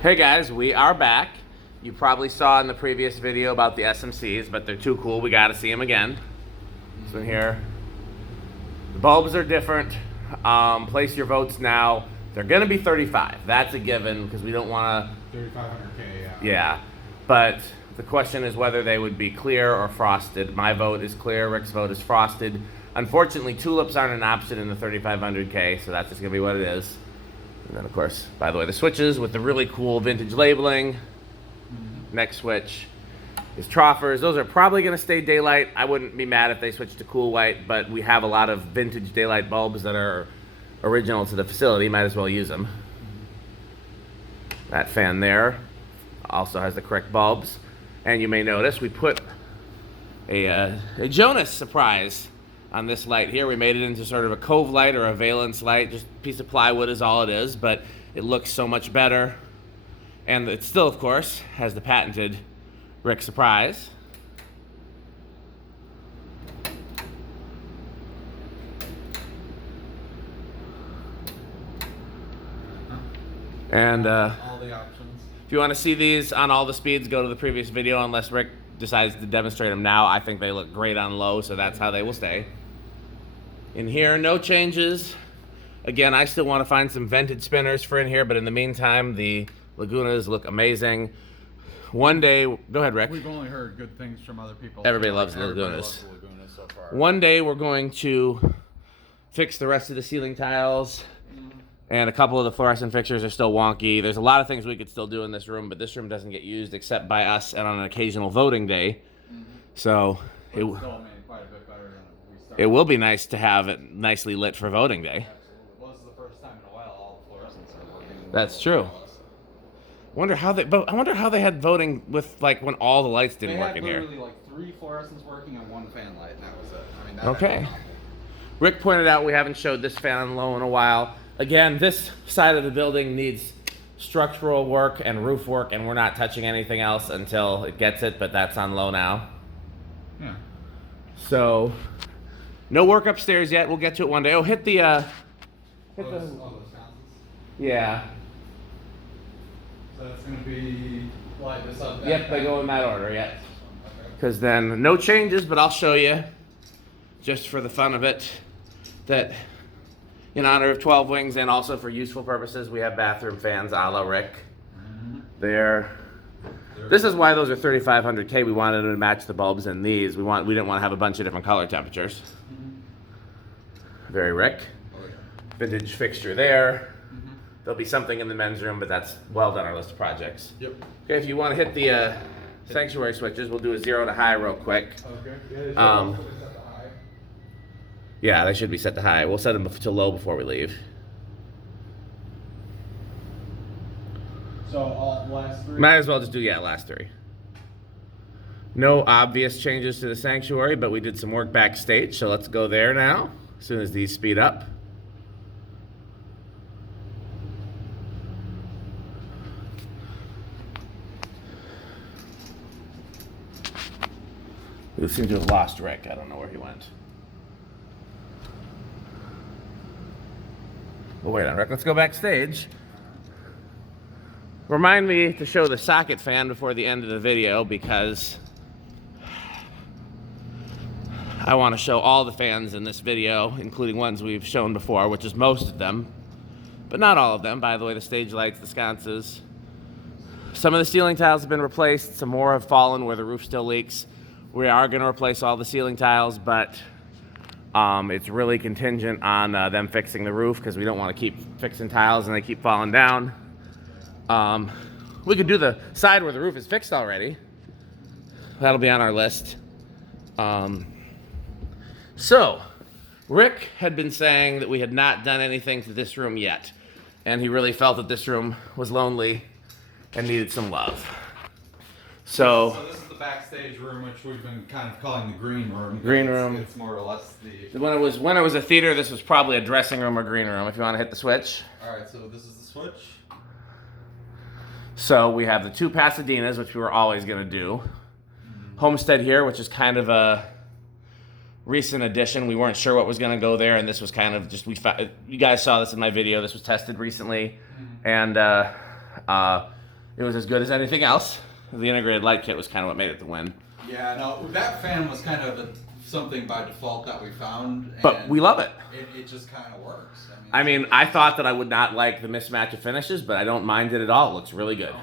Hey guys, we are back. You probably saw in the previous video about the SMCs, but they're too cool. We got to see them again. So in here, the bulbs are different. Place your votes now. They're going to be 35. That's a given because we don't want to... 3,500K, yeah. Yeah, but the question is whether they would be clear or frosted. My vote is clear. Rick's vote is frosted. Unfortunately, tulips aren't an option in the 3,500K, so that's just going to be what it is. And then, of course, by the way, the switches with the really cool vintage labeling. Next switch is troffers. Those are probably going to stay daylight. I wouldn't be mad if they switched to cool white, but we have a lot of vintage daylight bulbs that are original to the facility. Might as well use them. That fan there also has the correct bulbs. And you may notice we put a Jonas surprise on this light here. We made it into sort of a cove light or a valence light. Just a piece of plywood is all it is, but it looks so much better. And it still, of course, has the patented Rick surprise. And all the options. if you want to see these on all the speeds, go to the previous video, unless Rick decides to demonstrate them now. I think they look great on low, so that's how they will stay. In here, no changes. Again, I still want to find some vented spinners for in here, but in the meantime, the Lagunas look amazing. One day, go ahead, Rick. We've only heard good things from other people. Everybody loves the Everybody Lagunas. loves the Lagunas so far. One day, we're going to fix the rest of the ceiling tiles, and a couple of the fluorescent fixtures are still wonky. There's a lot of things we could still do in this room, but this room doesn't get used except by us and on an occasional voting day. So But it's still made quite a bit better than we started. it will be nice to have it nicely lit for voting day. Absolutely. Well, this is the first time in a while all the fluorescents are working. That's true. I wonder how they had voting with like when all the lights didn't work in here. They had literally like 3 fluorescents working and 1 fan light, and that was it. I mean, that Okay. Rick pointed out we haven't showed this fan on low in a while. Again, this side of the building needs structural work and roof work, and we're not touching anything else until it gets it, but that's on low now. Yeah. So, no work upstairs yet. We'll get to it one day. Oh, hit the, All those fountains. yeah. So that's going to be light this up. Yep, they go in that order, yep. Okay. Because then, no changes, but I'll show you, just for the fun of it, that in honor of 12 Wings and also for useful purposes, we have bathroom fans a la Rick. This is why those are 3,500K. We wanted to match the bulbs in these. We didn't want to have a bunch of different color temperatures. Very Rick. Oh, yeah. Vintage fixture there. There'll be something in the men's room, but that's well done our list of projects. Yep. Okay, if you want to hit the sanctuary switches, we'll do a 0 to high real quick. Okay. Yeah, they should be set to high. We'll set them to low before we leave. So all last 3? Might as well just do, last 3. No obvious changes to the sanctuary, but we did some work backstage, so let's go there now, as soon as these speed up. We seem to have lost Rick. I don't know where he went. Well, wait on Rick. Let's go backstage. Remind me to show the socket fan before the end of the video because I want to show all the fans in this video, including ones we've shown before, which is most of them, but not all of them. By the way, the stage lights, the sconces. Some of the ceiling tiles have been replaced. Some more have fallen where the roof still leaks. We are going to replace all the ceiling tiles, but it's really contingent on them fixing the roof because we don't want to keep fixing tiles and they keep falling down. We could do the side where the roof is fixed already. That'll be on our list. So, Rick had been saying that we had not done anything to this room yet, and he really felt that this room was lonely and needed some love. So this is the backstage room, which we've been kind of calling the green room. Green room. It's more or less the... when it was a theater, this was probably a dressing room or green room, if you want to hit the switch. Alright, so this is the switch. So we have the 2 Pasadenas, which we were always going to do. Homestead here, which is kind of a recent addition. We weren't sure what was going to go there, and this was kind of just, you guys saw this in my video. This was tested recently. And it was as good as anything else. The integrated light kit was kind of what made it the win. Yeah, no, that fan was kind of something by default that we found. But we love it. It just kind of works. I mean, I thought that I would not like the mismatch of finishes, but I don't mind it at all. It looks really good.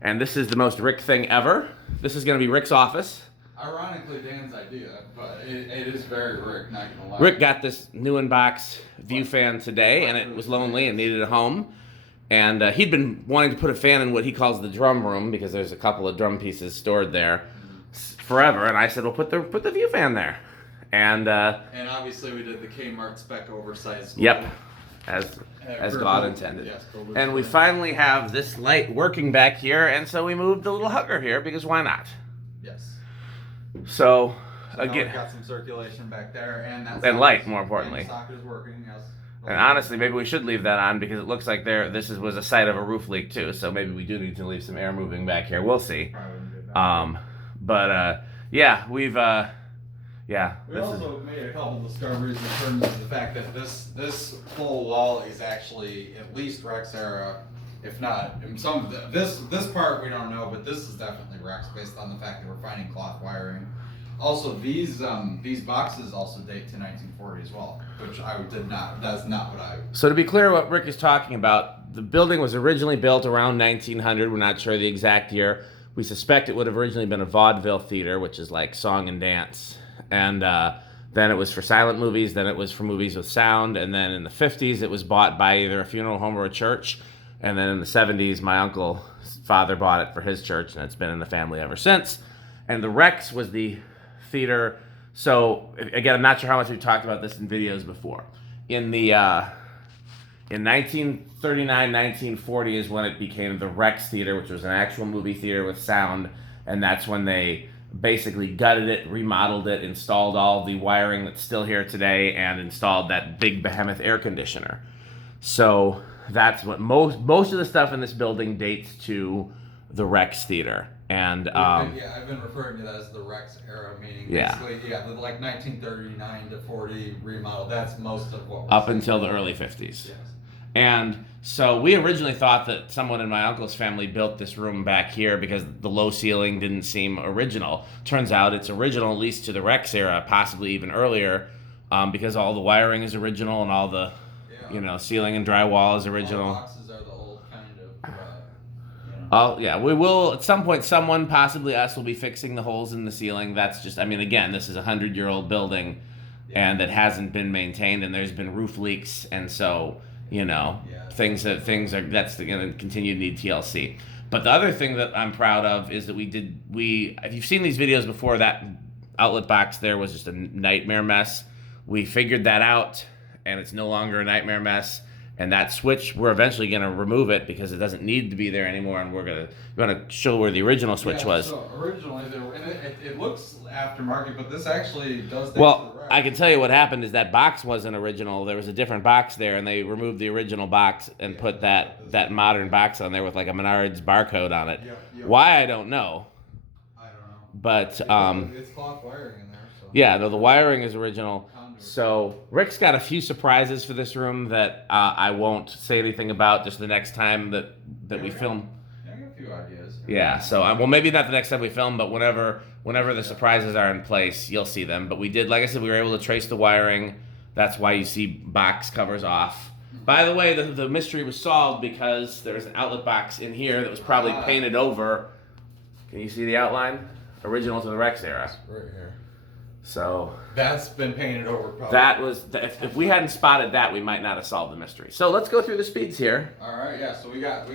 And this is the most Rick thing ever. This is going to be Rick's office. Ironically, Dan's idea, but it is very Rick, not gonna lie. Rick got this new in-box view fan today, and it was lonely and needed a home. And he'd been wanting to put a fan in what he calls the drum room, because there's a couple of drum pieces stored there forever. And I said, well, put the view fan there. And obviously we did the Kmart spec oversized. Yep, as God intended. Yes, and we finally have this light working back here, and so we moved the little hugger here, because why not? Yes. So again, again, we got some circulation back there, and light, more importantly. And the socket is working. Yes. And honestly, maybe we should leave that on, because it looks like was a site of a roof leak too. So maybe we do need to leave some air moving back here. We'll see. Yeah, we've yeah. We also made a couple discoveries in terms of the fact that this full wall is actually at least Rex era, if not in some of this part we don't know, but this is definitely Rex based on the fact that we're finding cloth wiring. Also, these boxes also date to 1940 as well, which that's not what I... So to be clear what Rick is talking about, the building was originally built around 1900. We're not sure the exact year. We suspect it would have originally been a vaudeville theater, which is like song and dance. And then it was for silent movies, then it was for movies with sound, and then in the 50s it was bought by either a funeral home or a church. And then in the 70s, my uncle's father bought it for his church, and it's been in the family ever since. And the Rex was the theater. So again, I'm not sure how much we've talked about this in videos before. In 1939, 1940 is when it became the Rex Theater, which was an actual movie theater with sound, and that's when they basically gutted it, remodeled it, installed all the wiring that's still here today, and installed that big behemoth air conditioner. So that's what most of the stuff in this building dates to the Rex Theater. And yeah, I've been referring to that as the Rex era, meaning basically, like 1939 to 40 remodel. That's most of what we're up until the early 50s. Yes. And so we originally thought that someone in my uncle's family built this room back here because the low ceiling didn't seem original. Turns out it's original, at least to the Rex era, possibly even earlier, because all the wiring is original and all the ceiling and drywall is original. All the boxes are the old kind of. Oh yeah, we will at some point. Someone, possibly us, will be fixing the holes in the ceiling. That's just, I mean, again, this is a 100-year-old building, and that hasn't been maintained, and there's been roof leaks, and so things are that's going to continue to need TLC. But the other thing that I'm proud of is that if you've seen these videos before, that outlet box there was just a nightmare mess. We figured that out, and it's no longer a nightmare mess. And that switch, we're eventually going to remove it because it doesn't need to be there anymore, and we're going to show where the original switch was. So originally, it looks aftermarket, but this actually does. Well, I can tell you what happened is that box wasn't original. There was a different box there, and they removed the original box and put that modern box on there with like a Menards barcode on it. Why, I don't know. But it's cloth wiring in there. So. Yeah, no, the wiring is original. So Rick's got a few surprises for this room that I won't say anything about. Just the next time that we film. Yeah, I got a few ideas. Yeah. So well, maybe not the next time we film, but whenever the surprises are in place, you'll see them. But we did, like I said, we were able to trace the wiring. That's why you see box covers off. By the way, the mystery was solved because there was an outlet box in here that was probably painted over. Can you see the outline? Original to the Rex era. Right here. So that's been painted over. Probably. That was if we hadn't spotted that, we might not have solved the mystery. So let's go through the speeds here. All right, yeah. So we got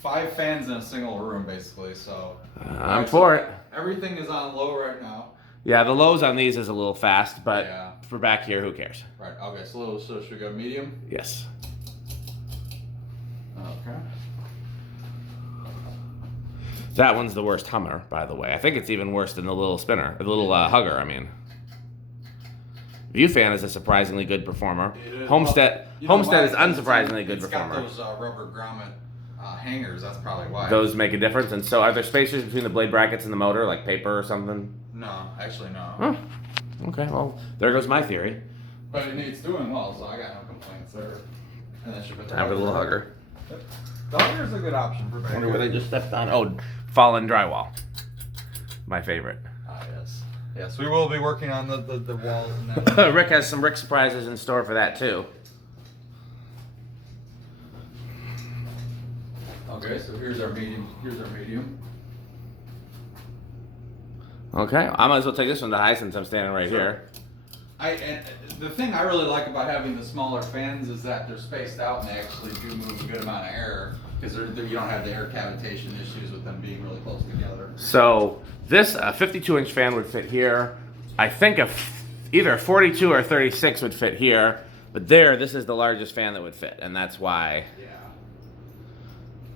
5 fans in a single room, basically. So I'm for it. Everything is on low right now. Yeah, the lows on these is a little fast, but for back here, who cares? Right. Okay. So should we go medium? Yes. Okay. That one's the worst Hummer, by the way. I think it's even worse than the little spinner, the little hugger, I mean. Viewfan is a surprisingly good performer. Homestead is unsurprisingly good performer. It's got those rubber grommet hangers, that's probably why. Those make a difference. And so are there spacers between the blade brackets and the motor, like paper or something? No, actually no. Huh. Okay, well, there goes my theory. But it's doing well, so I got no complaints there. And that should be Time for the little hugger. Yep. The hugger's a good option for back I wonder where here. they just stepped on. Oh, fallen drywall. My favorite. Ah, yes. Yes, we will be working on the walls and that. Rick has some Rick surprises in store for that too. Okay, so here's our medium. Here's our medium. Okay, I might as well take this one to high since I'm standing right Sure. here. And the thing I really like about having the smaller fans is that they're spaced out and they actually do move a good amount of air because you don't have the air cavitation issues with them being really close together. So this 52-inch fan would fit here. I think either a 42 or a 36 would fit here, but this is the largest fan that would fit, and that's why. Yeah.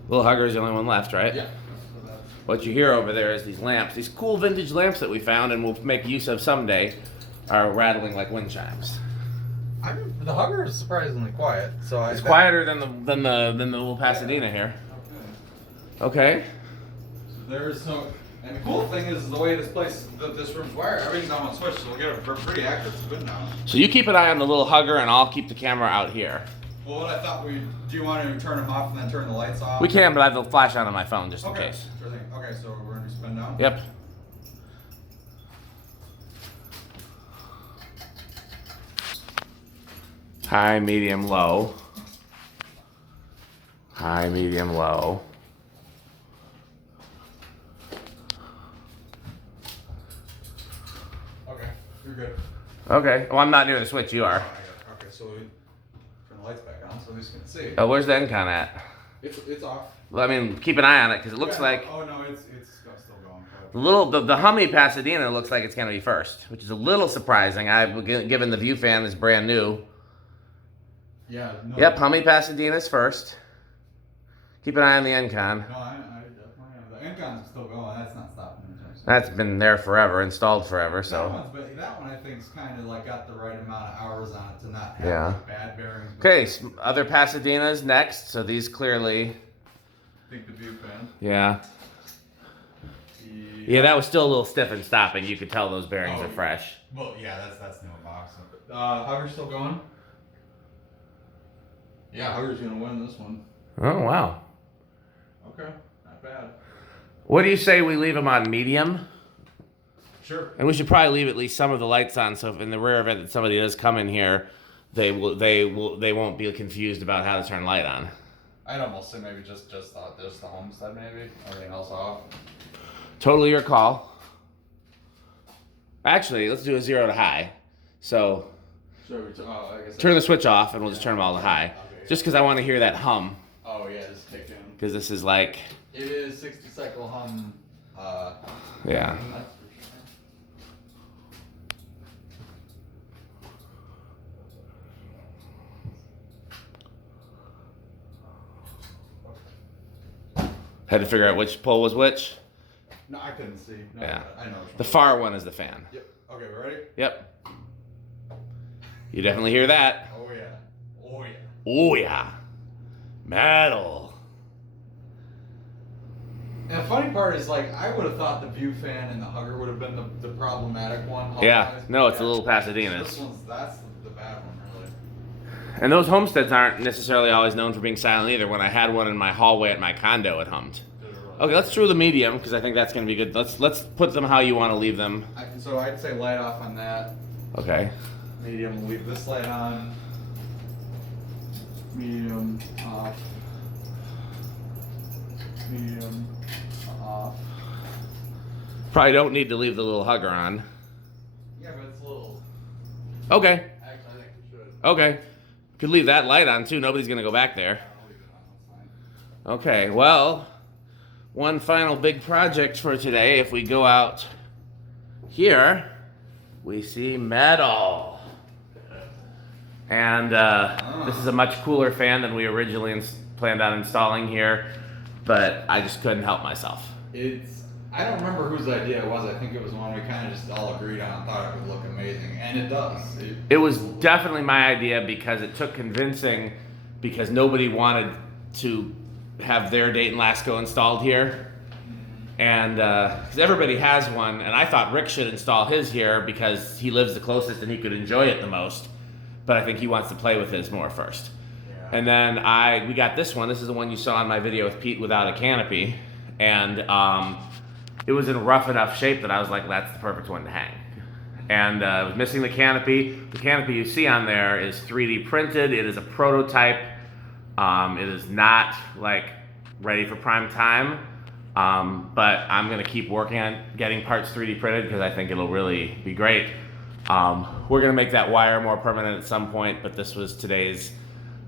Little Hugger is the only one left, right? Yeah. What you hear over there is these lamps, these cool vintage lamps that we found and we'll make use of someday, are rattling like wind chimes. The Hugger is surprisingly quiet, so It's quieter than the little Pasadena here. Okay. So there's and the cool thing is the way this room's wired. Everything's on one switch, so we'll get a pretty accurate spin now. So you keep an eye on the little Hugger, and I'll keep the camera out here. Well, what I thought do you want to turn them off and then turn the lights off? We can, but I have the flash on my phone just in Okay. case. Sure thing. Okay, so we're gonna do spin down. Yep. High, medium, low. High, medium, low. Okay, you're good. Okay. Well, I'm not near the switch. You are. Okay, so we turn the lights back on so we can see. Oh, where's the Encon at? It's off. Well, I mean, keep an eye on it because it looks like Oh no, it's still going. the Hummy Pasadena looks like it's gonna be first, which is a little surprising. Given the View fan is brand new. Yeah. No, Yep, Hummy Pasadena's first. Keep an eye on the Encon. No, I definitely am. The Encon's still going. That's not stopping anytime soon. That's been there forever, installed forever. So. That one I think's kind of like got the right amount of hours on it to not have Yeah. like, bad bearings. Okay, other Pasadenas next. So these clearly. I think the View fan. Yeah. Yeah, that was still a little stiff and stopping. You could tell those bearings are fresh. Well, yeah, that's new box. Hugger's still going. Yeah, Hugger's gonna win this one. Oh wow. Okay, not bad. What do you say we leave them on medium? Sure. And we should probably leave at least some of the lights on, so if in the rare event that somebody does come in here, they won't be confused about how to turn light on. I'd almost say maybe just the homestead maybe. Everything else off. Totally your call. Actually, let's do a 0 to high. So Sure. I guess turn the switch off, and we'll just turn them all to high. Just because I want to hear that hum. Oh yeah, just kick in. Because this is like. It is 60 cycle hum. Yeah. That's for sure. Had to figure out which pole was which. No, I couldn't see. No, Yeah. I know which one. The far one is the fan. Yep. Okay, we ready? Yep. You definitely hear that. Oh yeah. Oh yeah. Oh yeah. Metal. And the funny part is, like, I would have thought the View fan and the Hugger would have been the problematic one. Yeah. No, it's the little Pasadenas. That's the bad one, really. And those homesteads aren't necessarily always known for being silent either. When I had one in my hallway at my condo, it hummed. Okay, let's throw the medium because I think that's going to be good. Let's put them how you want to leave them. So I'd say light off on that. Okay. Medium, leave this light on. Medium off. Medium off. Probably don't need to leave the little Hugger on. Yeah, but it's a little. Okay. Actually, I think we should. Okay. Could leave that light on too. Nobody's going to go back there. I'll leave it on. That's fine. Okay, well, one final big project for today. If we go out here, we see metal. And this is a much cooler fan than we originally planned on installing here, but I just couldn't help myself. I don't remember whose idea it was. I think it was one we kind of just all agreed on and thought it would look amazing, and it does. It was definitely my idea because it took convincing because nobody wanted to have their Dayton Lasco installed here. And because everybody has one, and I thought Rick should install his here because he lives the closest and he could enjoy it the most. But I think he wants to play with his more first. Yeah. And then we got this one. This is the one you saw in my video with Pete without a canopy. And it was in rough enough shape that I was like, that's the perfect one to hang. And it was missing the canopy. The canopy you see on there is 3D printed. It is a prototype. It is not like ready for prime time. But I'm gonna keep working on getting parts 3D printed because I think it'll really be great. We're gonna make that wire more permanent at some point, but this was today's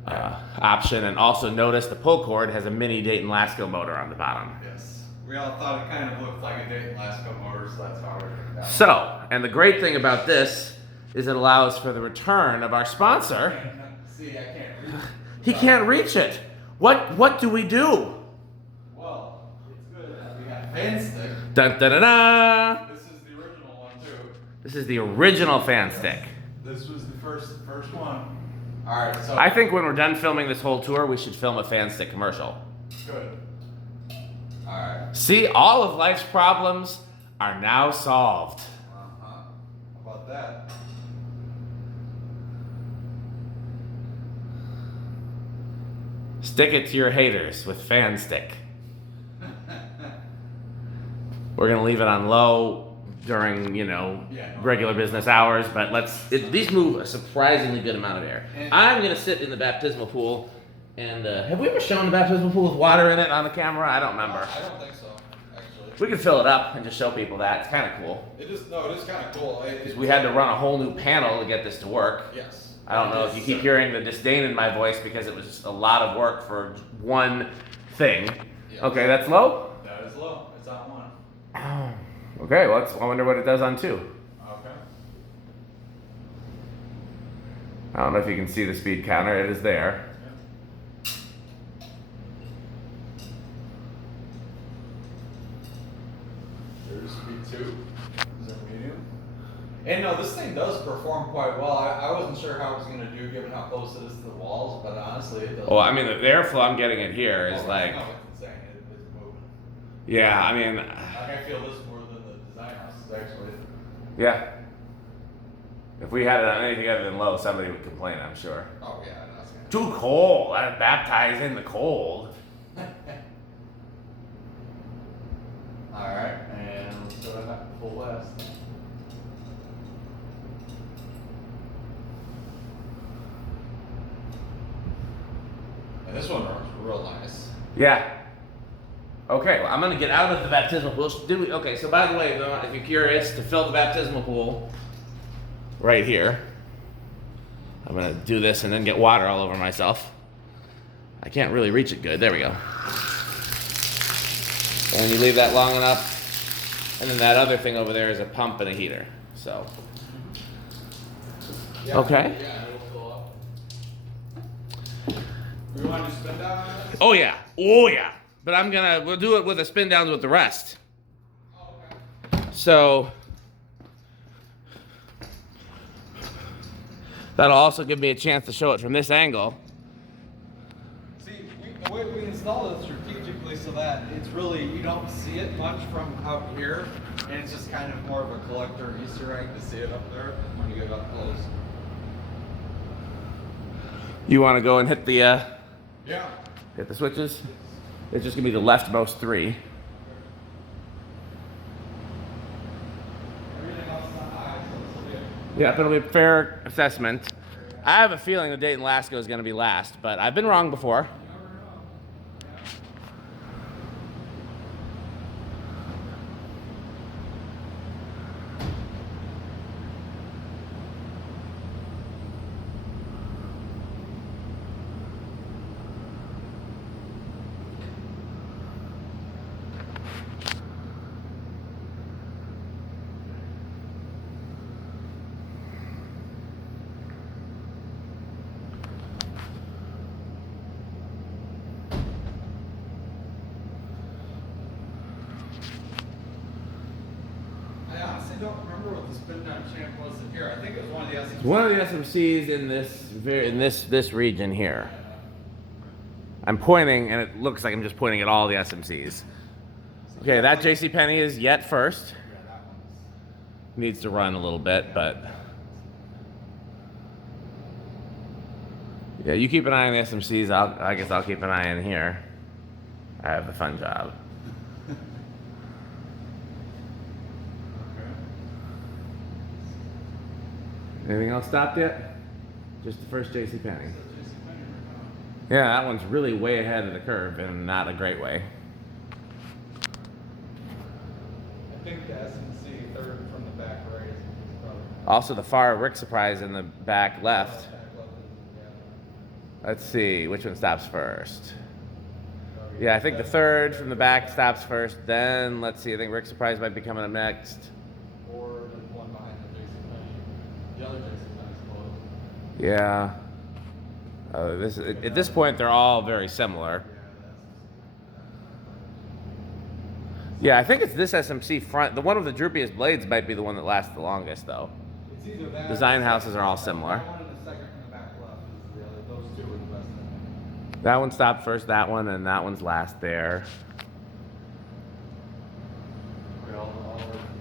option. And also notice the pull cord has a mini Dayton Lasco motor on the bottom. Yes. We all thought it kind of looked like a Dayton Lasco motor, so that's how we picked that. So, and the great thing about this is it allows for the return of our sponsor. See, I can't reach it. He can't reach it. What do we do? Well, it's good that we got FanStick. Dun da da da. This is the original one too. This is the original FanStick. This was the first one. All right, so I think when we're done filming this whole tour, we should film a FanStick commercial. good. All right. See, all of life's problems are now solved. How about that? Stick it to your haters with FanStick. We're gonna leave it on low during, regular business hours, but these move a surprisingly good amount of air. I'm gonna sit in the baptismal pool, and have we ever shown the baptismal pool with water in it on the camera? I don't remember. I don't think so, actually. We could fill it up and just show people that. It's kind of cool. It is kind of cool. We had to run a whole new panel to get this to work. Yes. I don't know if you keep hearing the disdain in my voice because it was just a lot of work for one thing. Yes. Okay, that's low? That is low. It's on 1. Oh. Okay, well, I wonder what it does on 2. Okay. I don't know if you can see the speed counter. It is there. There's speed 2. Is that medium? And no, this thing does perform quite well. I wasn't sure how it was going to do given how close it is to the walls, but honestly, it does. Well, I mean, the airflow I'm getting in here is like, No, it's insane. It's moving. yeah, I mean, I feel this more than the design houses, actually. yeah. If we had it on anything other than low, somebody would complain, I'm sure. Oh, yeah, that's going Too cold. I baptize in the cold. Alright, and let's go ahead and full west. And this one runs real nice. Yeah. Okay, well, I'm gonna get out of the baptismal pool. Okay, so by the way, if you're curious, to fill the baptismal pool, right here, I'm gonna do this and then get water all over myself. I can't really reach it good. There we go. And you leave that long enough, and then that other thing over there is a pump and a heater. So, Yeah, okay. Yeah, it'll fill up. We want to spin down on this? Oh yeah, but we'll do it with a spin downs with the rest. Oh, okay. So that'll also give me a chance to show it from this angle. See, the way we installed it strategically so that it's really, you don't see it much from out here, and it's just kind of more of a collector Easter egg to see it up there when you get up close. You want to go and hit the Yeah. hit the switches? It's just gonna be the leftmost 3. Everything else is on high, so it's good. Yeah, it'll be a fair assessment. I have a feeling the Dayton Lasco is gonna be last, but I've been wrong before. I honestly don't remember what the spin down champ was in here. I think it was one of the SMCs. One of the SMCs in this region here. I'm pointing, and it looks like I'm just pointing at all the SMCs. Okay, that JCPenney is yet first. Yeah, that one's. Needs to run a little bit, but Yeah, you keep an eye on the SMCs. I guess I'll keep an eye on here. I have the fun job. Anything else stopped yet? Just the first JCPenney. Yeah, that one's really way ahead of the curve and not a great way. I think the S&C third from the back right is probably. Also, the far Rick surprise in the back left. Let's see, which one stops first? Yeah, I think the third from the back stops first. Then, let's see, I think Rick surprise might be coming up next. Or the one behind the JCPenney. The other JCPenney's closed. Yeah. At this point, they're all very similar. Yeah, I think it's this SMC front. The one with the droopiest blades might be the one that lasts the longest, though. It's either that Design houses are all similar. That one and the second from the back left is the other. Those two are the best. That one stopped first, that one, and that one's last there.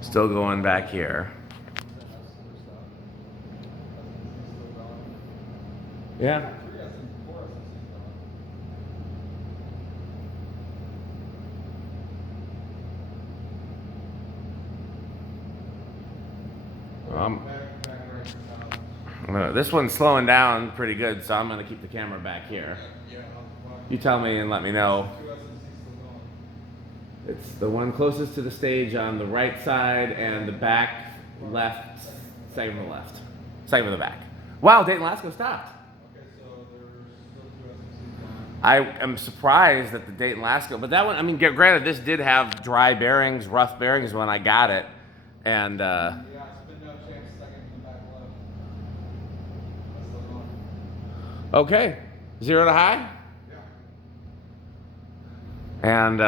Still going back here. Yeah. This one's slowing down pretty good, so I'm going to keep the camera back here. You tell me and let me know. It's the one closest to the stage on the right side and the back left, second from the left. Second from the back. Wow, Dayton Lasco stopped. Okay, so there's still two SMCs on. I am surprised that the Dayton Lasco, but that one, I mean, granted, this did have dry bearings, rough bearings when I got it. And, Yeah, spin no chance, second from the back left. That's the one. okay, 0 to high. Yeah. And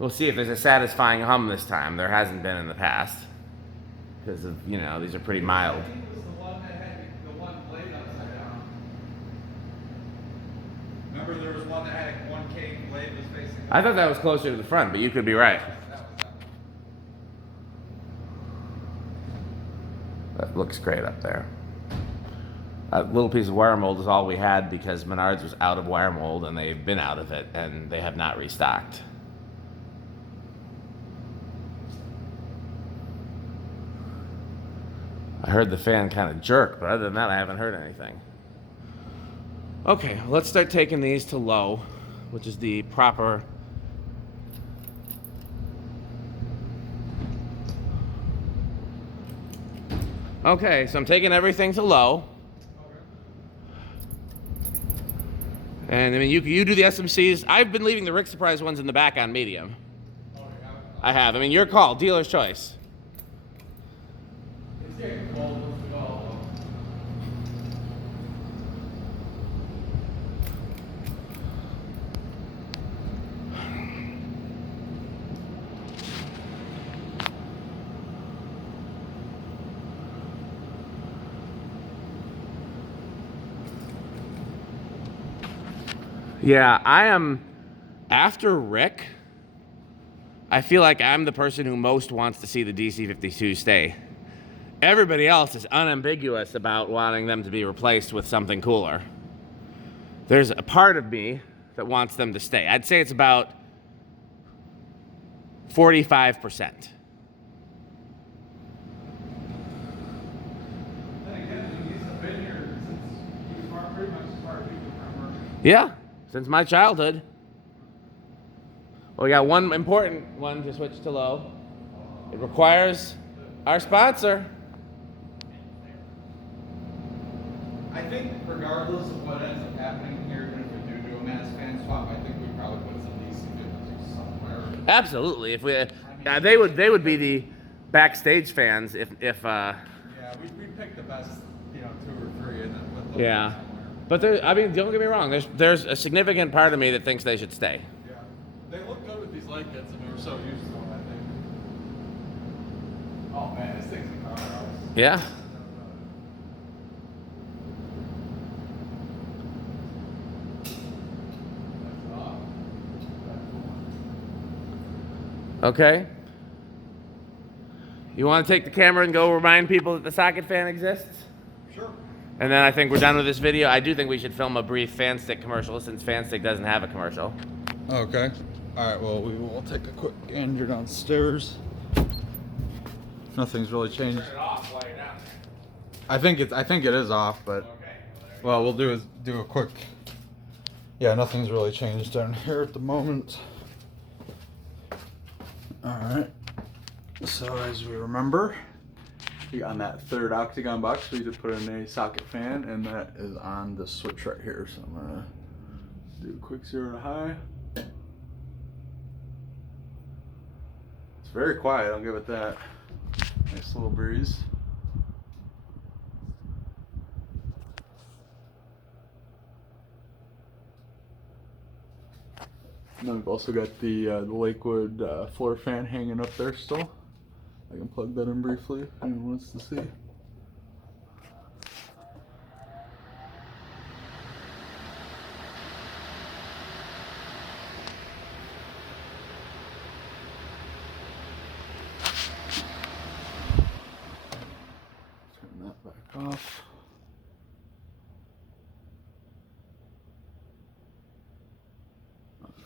we'll see if there's a satisfying hum this time. There hasn't been in the past because of, you know, these are pretty mild. I think it was the one that had the one blade upside down. Remember there was one that had one K blade was facing up? I thought that was closer to the front, but you could be right. That looks great up there. That little piece of wire mold is all we had because Menards was out of wire mold and they've been out of it and they have not restocked. I heard the fan kind of jerk, but other than that, I haven't heard anything. Okay, let's start taking these to low, which is the proper. Okay, so I'm taking everything to low. And I mean, you do the SMCs. I've been leaving the Rick Surprise ones in the back on medium. I have. I mean, your call, dealer's choice. It's getting cold. What's the call? Yeah, I am, after Rick, I feel like I'm the person who most wants to see the DC-52 stay. Everybody else is unambiguous about wanting them to be replaced with something cooler. There's a part of me that wants them to stay. I'd say it's about 45%. Yeah, since my childhood. Well, we got one important one to switch to low. It requires our sponsor. I think regardless of what ends up happening here, even if we do a mass fan swap, I think we probably put some DC-52 somewhere. Absolutely. If we, they would be the backstage fans if. Yeah, we picked the best, 2 or 3, and then put them Yeah. somewhere. But there, I mean, don't get me wrong. There's a significant part of me that thinks they should stay. Yeah, they look good with these light kits, and we were so used to them. I think. Oh man, this thing's a car house. Yeah. Okay. You want to take the camera and go remind people that the socket fan exists? Sure. And then I think we're done with this video. I do think we should film a brief FanStick commercial since FanStick doesn't have a commercial. Okay. All right. Well, we will take a quick gander downstairs. Nothing's really changed. Turn it off while you're down there. I think it is off, but Okay. well, we'll do a quick. Yeah, nothing's really changed down here at the moment. All right. So as we remember, on that third octagon box, we just put in a socket fan, and that is on the switch right here. So I'm gonna do a quick 0 to high. It's very quiet, I'll give it that. Nice little breeze. And then we've also got the Lakewood floor fan hanging up there still. I can plug that in briefly if anyone wants to see. Turn that back off.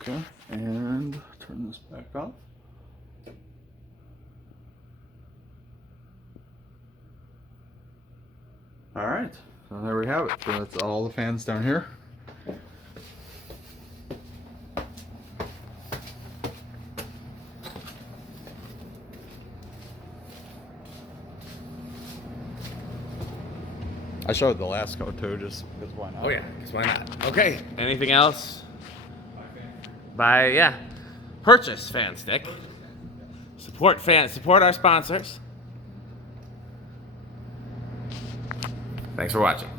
Okay, and turn this back off. All right, so there we have it. So that's all the fans down here. I showed the last coat too, just because why not? Oh yeah, because why not? Okay. Anything else? Purchase FanStick. Support our sponsors. Thanks for watching.